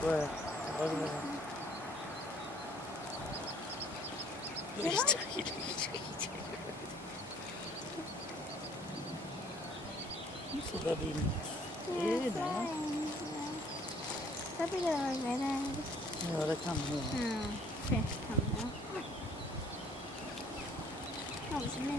Börek. Börek. Sudah di ini dah. Tapi dah beda. Ini ada kamu. Fresh kamu. Kamu sini.